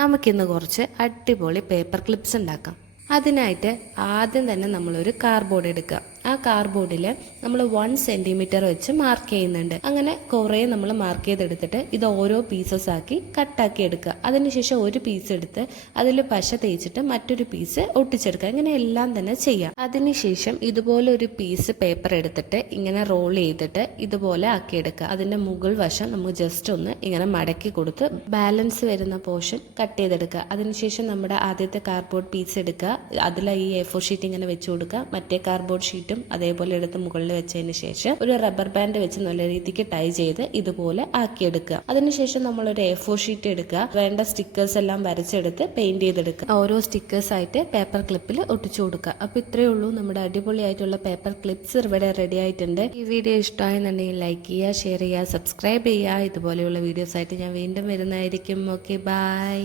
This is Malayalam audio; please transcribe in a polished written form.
നമുക്കിന്ന് കുറച്ച് അടിപൊളി പേപ്പർ ക്ലിപ്സ് ഉണ്ടാക്കാം. അതിനായിട്ട് ആദ്യം തന്നെ നമ്മളൊരു കാർഡ്ബോർഡ് എടുക്കുക. ആ കാർഡ്ബോർഡിൽ നമ്മൾ 1 സെൻറ്റിമീറ്റർ വെച്ച് മാർക്ക് ചെയ്യുന്നുണ്ട്. അങ്ങനെ കുറേ നമ്മൾ മാർക്ക് ചെയ്തെടുത്തിട്ട് ഇത് ഓരോ പീസസ് ആക്കി കട്ടാക്കി എടുക്കുക. അതിനുശേഷം ഒരു പീസ് എടുത്ത് അതിൽ പശ തേച്ചിട്ട് മറ്റൊരു പീസ് ഒട്ടിച്ചെടുക്കുക. ഇങ്ങനെ എല്ലാം തന്നെ ചെയ്യാം. അതിനുശേഷം ഇതുപോലെ ഒരു പീസ് പേപ്പർ എടുത്തിട്ട് ഇങ്ങനെ റോൾ ചെയ്തിട്ട് ഇതുപോലെ ആക്കിയെടുക്കുക. അതിൻ്റെ മുകൾ വശം നമുക്ക് ജസ്റ്റ് ഒന്ന് ഇങ്ങനെ മടക്കി കൊടുത്ത് ബാലൻസ് വരുന്ന പോർഷൻ കട്ട് ചെയ്തെടുക്കുക. അതിനുശേഷം നമ്മുടെ ആദ്യത്തെ കാർഡ്ബോർഡ് പീസ് എടുക്കുക. അതിൽ ഈ A4 ഷീറ്റ് ഇങ്ങനെ വെച്ച് കൊടുക്കുക. മറ്റേ കാർഡ്ബോർഡ് ഷീറ്റും അതേപോലെ എടുത്ത് മുകളിൽ വെച്ചതിന് ശേഷം ഒരു റബ്ബർ ബാൻഡ് വെച്ച് നല്ല രീതിക്ക് ടൈ ചെയ്ത് ഇതുപോലെ ആക്കിയെടുക്കുക. അതിനുശേഷം നമ്മളൊരു A4 ഷീറ്റ് എടുക്കുക. വേണ്ട സ്റ്റിക്കേഴ്സ് എല്ലാം വരച്ചെടുത്ത് പെയിന്റ് ചെയ്തെടുക്കുക. ഓരോ സ്റ്റിക്കേഴ്സ് ആയിട്ട് പേപ്പർ ക്ലിപ്പിൽ ഒട്ടിച്ചു കൊടുക്കുക. അപ്പോൾ ഇത്രയേ ഉള്ളൂ, നമ്മുടെ അടിപൊളിയായിട്ടുള്ള പേപ്പർ ക്ലിപ്സ് ഇവിടെ റെഡി ആയിട്ടുണ്ട്. ഈ വീഡിയോ ഇഷ്ടമായെന്നുണ്ടെങ്കിൽ ലൈക്ക് ചെയ്യുക, ഷെയർ ചെയ്യുക, സബ്സ്ക്രൈബ് ചെയ്യുക. ഇതുപോലെയുള്ള വീഡിയോസ് ആയിട്ട് ഞാൻ വീണ്ടും വരുന്നതായിരിക്കും. Okay, by.